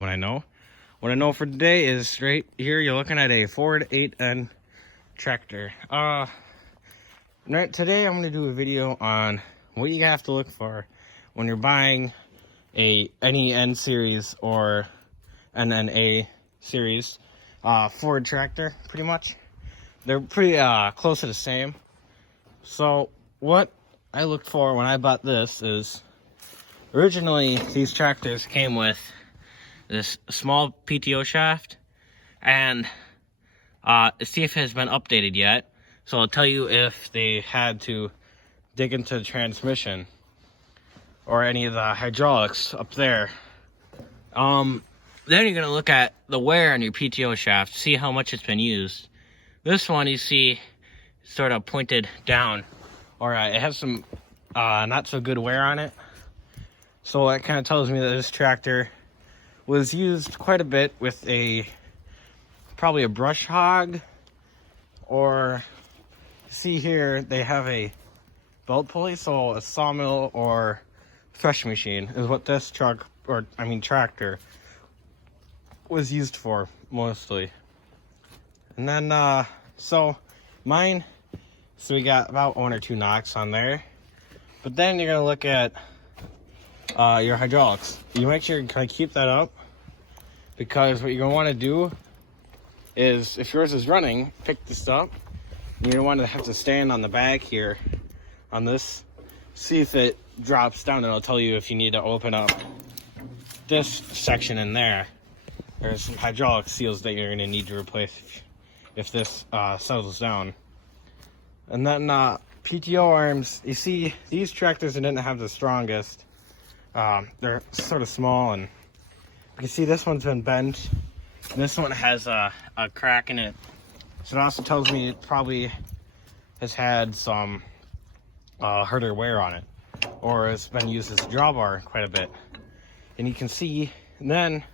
What I know. What I know for today is right here, you're looking at a Ford 8N tractor. Today I'm going to do a video on what you have to look for when you're buying any N series or NNA series Ford tractor, pretty much. They're pretty close to the same. So what I looked for when I bought this is, originally these tractors came with this small PTO shaft, and see if it has been updated yet. So I'll tell you if they had to dig into the transmission or any of the hydraulics up there. Then you're gonna look at the wear on your PTO shaft, see how much it's been used. This one you see sort of pointed down, or it has some not so good wear on it. So that kind of tells me that this tractor was used quite a bit with probably a brush hog, or see here they have a belt pulley, so a sawmill or threshing machine is what this tractor was used for mostly. And then so we got about 1 or 2 knocks on there. But then you're gonna look at your hydraulics. You make sure you kind of keep that up, because what you're gonna want to do is, if yours is running, pick this up. You don't want to have to stand on the back here on this, see if it drops down, and it'll tell you if you need to open up this section in there. There's some hydraulic seals that you're gonna need to replace if this settles down. And then PTO arms, you see these tractors didn't have the strongest. They're sort of small, and you can see this one's been bent. And this one has a crack in it. So it also tells me it probably has had some harder wear on it, or it's been used as a drawbar quite a bit. And you can see, and then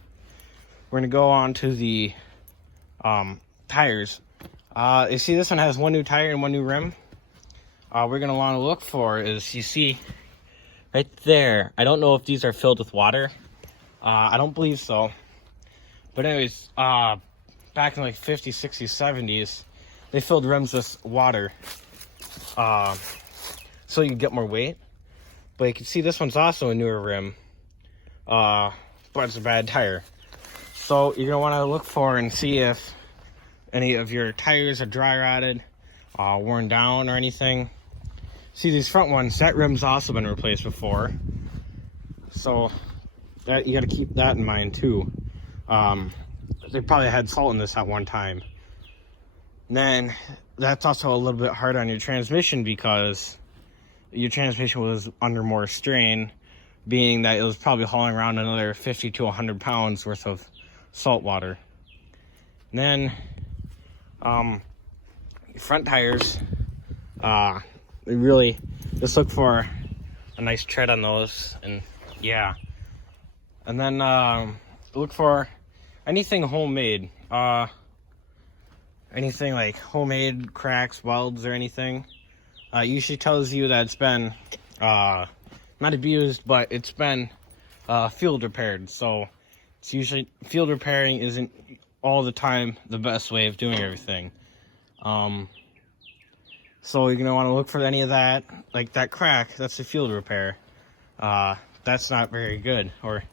we're gonna go on to the tires. You see this one has 1 new tire and 1 new rim. We're gonna want to look for is, you see right there, I don't know if these are filled with water. I don't believe so. But anyways, back in like 50s, 60s, 70s, they filled rims with water so you get more weight. But you can see this one's also a newer rim, but it's a bad tire. So you're gonna want to look for and see if any of your tires are dry rotted, worn down or anything. See these front ones, that rim's also been replaced before. So that you got to keep that in mind too. They probably had salt in this at one time. And then that's also a little bit hard on your transmission, because your transmission was under more strain, being that it was probably hauling around another 50 to 100 pounds worth of salt water. And then your front tires, really just look for a nice tread on those, and yeah. And then look for anything homemade, anything like homemade cracks, welds, or anything. Usually tells you that it's been not abused, but it's been field repaired. So it's usually, field repairing isn't all the time the best way of doing everything. So you're gonna want to look for any of that, like that crack, that's a field repair. That's not very good, or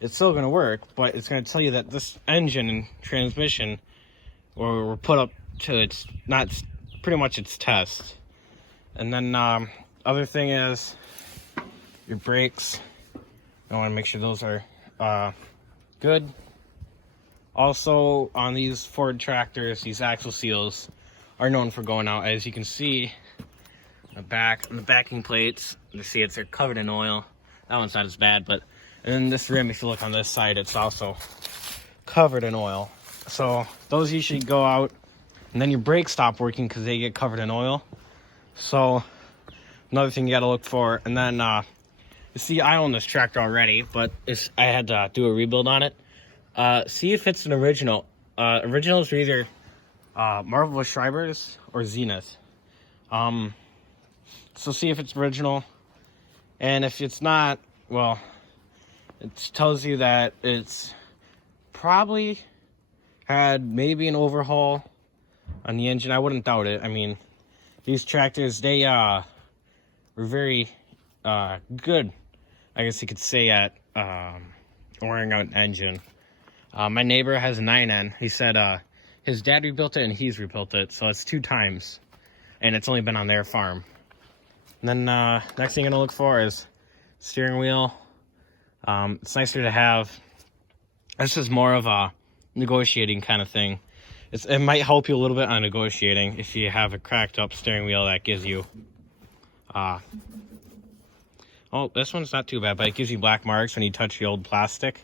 it's still gonna work, but it's gonna tell you that this engine and transmission were put up to its, not pretty much its test. And then other thing is your brakes. I want to make sure those are good. Also, on these Ford tractors, these axle seals are known for going out. As you can see, on the backing plates, you see they're covered in oil. That one's not as bad, but and then this rim, if you look on this side, it's also covered in oil. So those usually go out, and then your brakes stop working because they get covered in oil. So another thing you got to look for. And then you see, I own this tractor already, but I had to do a rebuild on it. See if it's an original. Originals are either Marvel Schreibers or Zenith. So see if it's original, and if it's not, well, it tells you that it's probably had maybe an overhaul on the engine. I wouldn't doubt it. I mean, these tractors, they were very good, I guess you could say, at wearing out an engine. My neighbor has a 9N. He said his dad rebuilt it and he's rebuilt it, so it's 2 times, and it's only been on their farm. And then next thing you're gonna look for is steering wheel. It's nicer to have. This is more of a negotiating kind of thing. It might help you a little bit on negotiating if you have a cracked up steering wheel that gives you oh, this one's not too bad, but it gives you black marks when you touch the old plastic.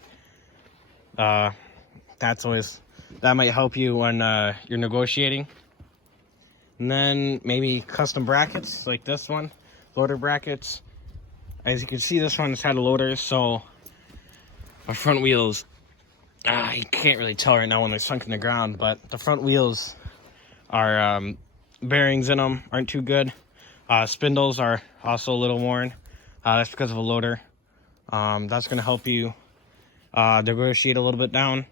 That might help you when you're negotiating. And then maybe custom brackets like this one, loader brackets. As you can see, this one's had a loader, so my front wheels, you can't really tell right now when they're sunk in the ground, but the front wheels are, bearings in them aren't too good. Spindles are also a little worn. That's because of a loader. That's going to help you negotiate a little bit down.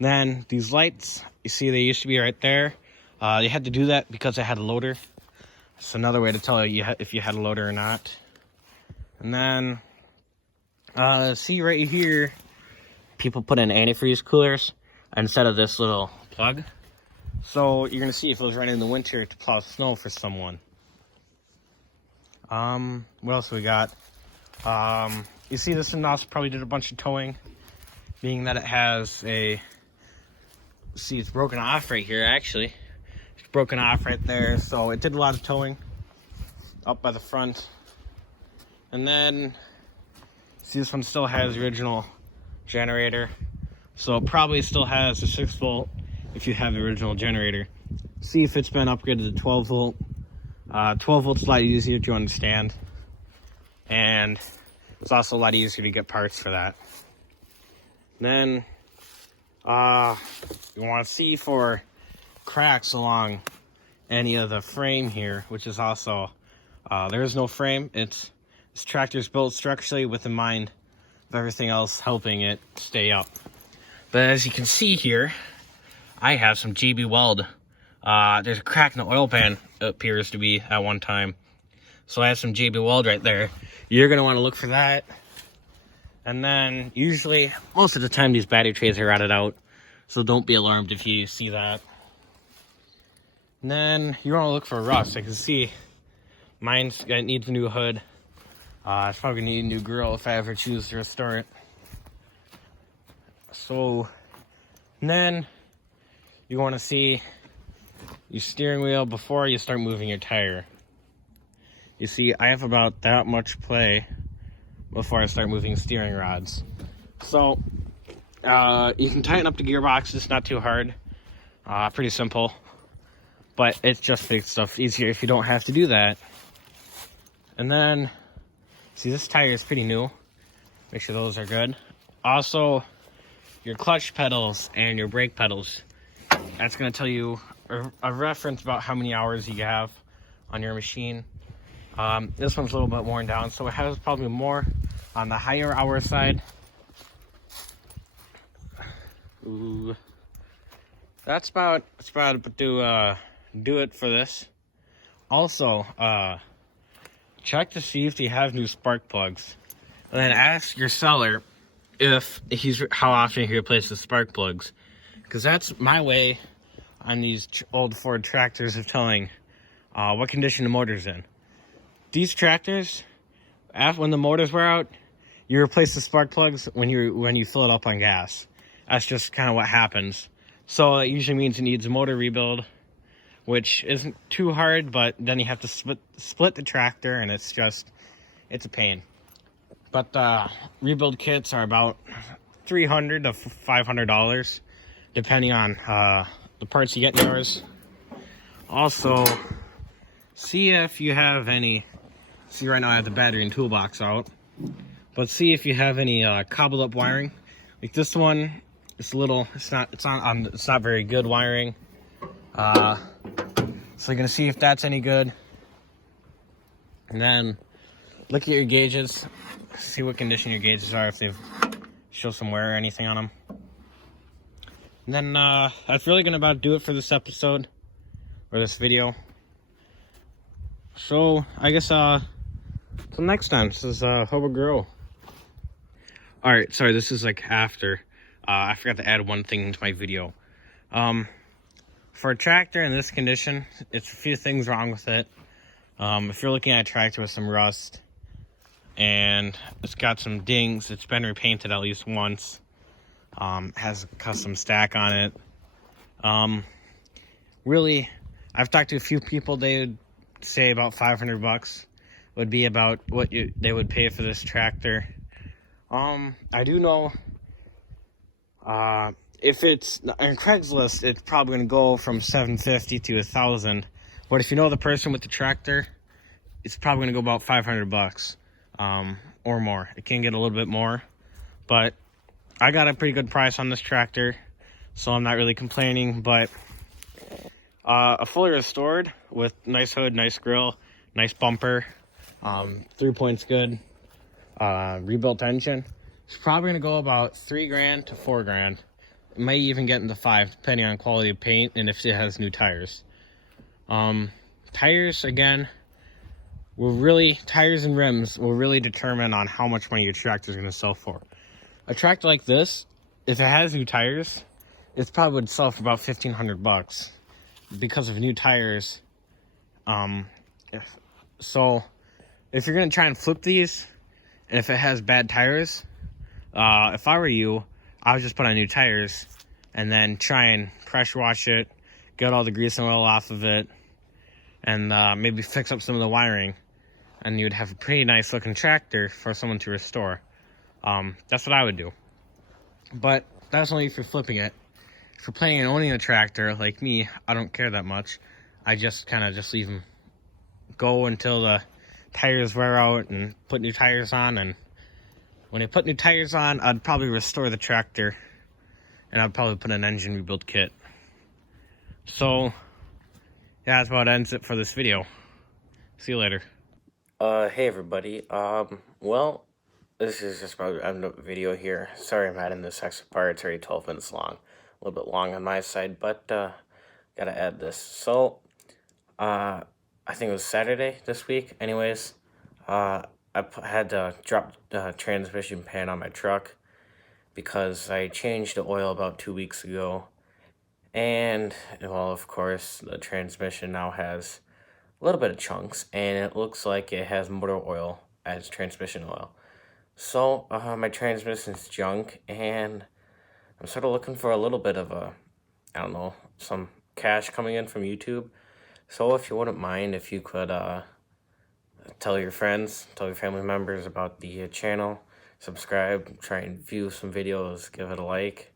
Then these lights, you see they used to be right there. You had to do that because I had a loader. It's another way to tell you if you had a loader or not. And then, see right here, people put in antifreeze coolers instead of this little plug. So you're going to see if it was running in the winter to plow snow for someone. What else we got? You see this one also probably did a bunch of towing, being that it has a, see it's broken off right here actually. It's broken off right there, so it did a lot of towing up by the front. And then, see this one still has the original generator, so it probably still has a 6 volt if you have the original generator. See if it's been upgraded to 12 volt. 12 volts is a lot easier to understand, and it's also a lot easier to get parts for that. And then you want to see for cracks along any of the frame here, which is also there is no frame. This tractor's built structurally with in mind of everything else helping it stay up. But as you can see here, I have some JB Weld. There's a crack in the oil pan, it appears to be, at one time. So I have some JB Weld right there. You're going to want to look for that. And then, usually, most of the time, these battery trays are rotted out. So don't be alarmed if you see that. And then, you want to look for rust. I can see it needs a new hood. It's probably going to need a new grill if I ever choose to restore it. So, and then, you want to see your steering wheel before you start moving your tire. You see, I have about that much play before I start moving steering rods. So, you can tighten up the gearbox. It's not too hard. Pretty simple. But it just makes stuff easier if you don't have to do that. And then, see, this tire is pretty new. Make sure those are good. Also, your clutch pedals and your brake pedals. That's going to tell you a reference about how many hours you have on your machine. This one's a little bit worn down, so it has probably more on the higher hour side. Ooh. That's about to do it for this. Also, check to see if they have new spark plugs, and then ask your seller if how often he replaces spark plugs, because that's my way on these old Ford tractors of telling what condition the motor's in. These tractors, when the motors wear out, you replace the spark plugs when you fill it up on gas. That's just kind of what happens. So it usually means it needs a motor rebuild, which isn't too hard, but then you have to split the tractor, and it's a pain. But rebuild kits are about $300 to $500, depending on the parts you get in yours. Also, see if you have any. See, right now I have the battery and toolbox out, but see if you have any cobbled up wiring. Like this one, it's not very good wiring. So you're gonna see if that's any good, and then look at your gauges. See what condition your gauges are, if they've show some wear or anything on them. And then that's really gonna about do it for this episode or this video. So I guess till next time. This is Hobo Grow. All right, sorry, this is like after. I forgot to add one thing into my video. For a tractor in this condition, it's a few things wrong with it. If you're looking at a tractor with some rust and it's got some dings, it's been repainted at least once, has a custom stack on it. Really, I've talked to a few people. They would say about $500 would be about what they would pay for this tractor. I do know if it's on Craigslist, it's probably going to go from $750 to $1,000. But if you know the person with the tractor, it's probably going to go about $500 or more. It can get a little bit more, but I got a pretty good price on this tractor, so I'm not really complaining. But a fully restored with nice hood, nice grill, nice bumper, 3-points good, rebuilt engine, it's probably going to go about $3,000 to $4,000. It might even get into $5,000 depending on quality of paint and if it has new tires. Tires, again, tires and rims will really determine on how much money your tractor is going to sell for. A tractor like this, if it has new tires, it probably would sell for about $1,500 because of new tires. So if you're going to try and flip these, and if it has bad tires, if I were you, I would just put on new tires and then try and pressure wash it, get all the grease and oil off of it, and maybe fix up some of the wiring, and you'd have a pretty nice looking tractor for someone to restore. That's what I would do. But that's only if you're flipping it. If you're planning on owning a tractor, like me, I don't care that much. I just kind of just leave them go until the tires wear out and put new tires on. And when I put new tires on, I'd probably restore the tractor, and I'd probably put an engine rebuild kit. So yeah, that's about ends it for this video. See you later. Hey everybody. Well, this is just about the end of the video here. Sorry I'm adding this extra part. It's already 12 minutes long. A little bit long on my side, but gotta add this. So, I think it was Saturday this week. Anyways, I had to drop the transmission pan on my truck because I changed the oil about 2 weeks ago. And, well, of course, the transmission now has a little bit of chunks, and it looks like it has motor oil as transmission oil. So, my transmission's junk, and I'm sort of looking for a little bit of some cash coming in from YouTube. So, if you wouldn't mind, if you could, tell your friends, tell your family members about the channel, subscribe, try and view some videos, give it a like.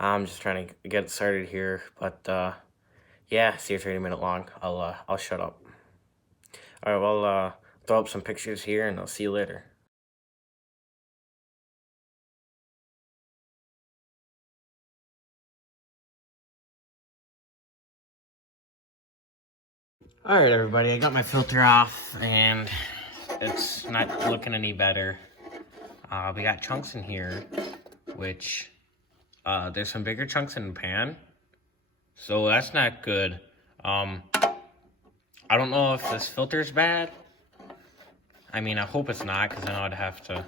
I'm just trying to get it started here, but yeah, see, it's 30-minute long. I'll shut up. All right, well, throw up some pictures here, and I'll see you later. All right, everybody, I got my filter off, and it's not looking any better. We got chunks in here, which there's some bigger chunks in the pan, so that's not good. I don't know if this filter's bad. I mean, I hope it's not, because then I'd have to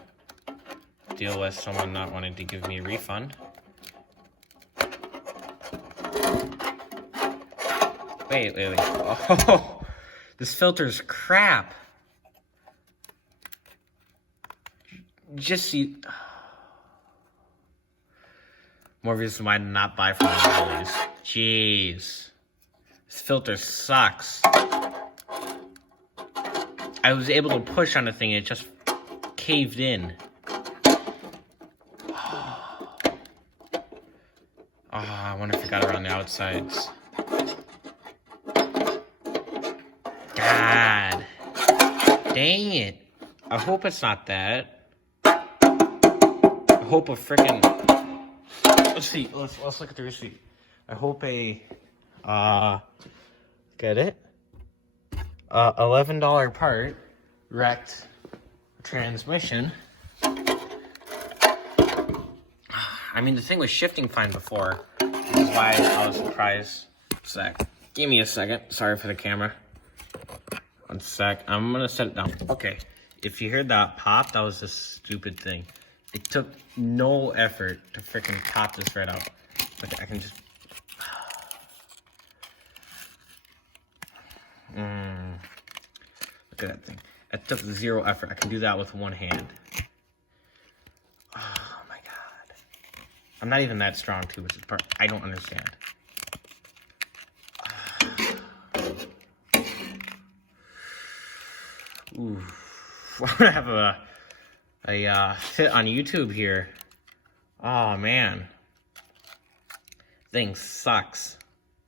deal with someone not wanting to give me a refund. Wait. Oh, this filter's crap. Just see. More reason why I did not buy from the Billies. Jeez. This filter sucks. I was able to push on the thing, it just caved in. I wonder if it got around the outsides. God. Dang it. I hope it's not that. I hope a freaking... Let's see. Let's look at the receipt. I hope a... Get it? $11 part wrecked transmission. I mean, the thing was shifting fine before. why I was surprised. Sec. Give me a second. Sorry for the camera. 1 sec. I'm gonna set it down. Okay. If you heard that pop, that was a stupid thing. It took no effort to freaking pop this right out. Okay, I can just... Look at that thing. It took 0 effort. I can do that with 1 hand. Oh my god. I'm not even that strong too, which is part I don't understand. Ooh. I'm gonna have a fit on YouTube here. Oh man. Thing sucks.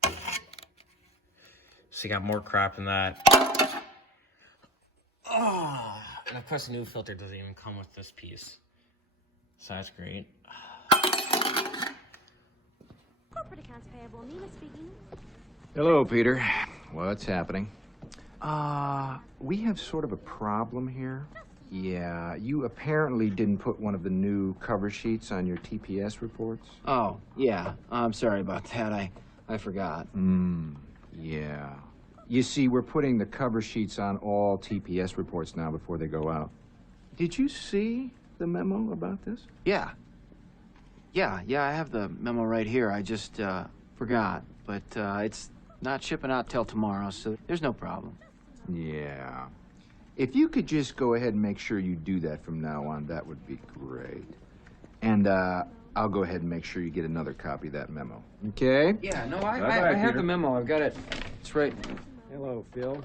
So you got more crap than that. Oh, and of course the new filter doesn't even come with this piece. So that's great. Corporate accounts payable, Nina speaking. Hello, Peter. What's happening? We have sort of a problem here. Yeah, you apparently didn't put one of the new cover sheets on your TPS reports. Oh, yeah. I'm sorry about that. I forgot. Yeah. You see, we're putting the cover sheets on all TPS reports now before they go out. Did you see the memo about this? Yeah. Yeah, I have the memo right here. I just, forgot. But, it's not shipping out till tomorrow, so there's no problem. Yeah. If you could just go ahead and make sure you do that from now on, that would be great. And, I'll go ahead and make sure you get another copy of that memo. Okay? Yeah, no, Bye-bye, I have Peter. the memo. I've got it. It's right. Hello, Phil.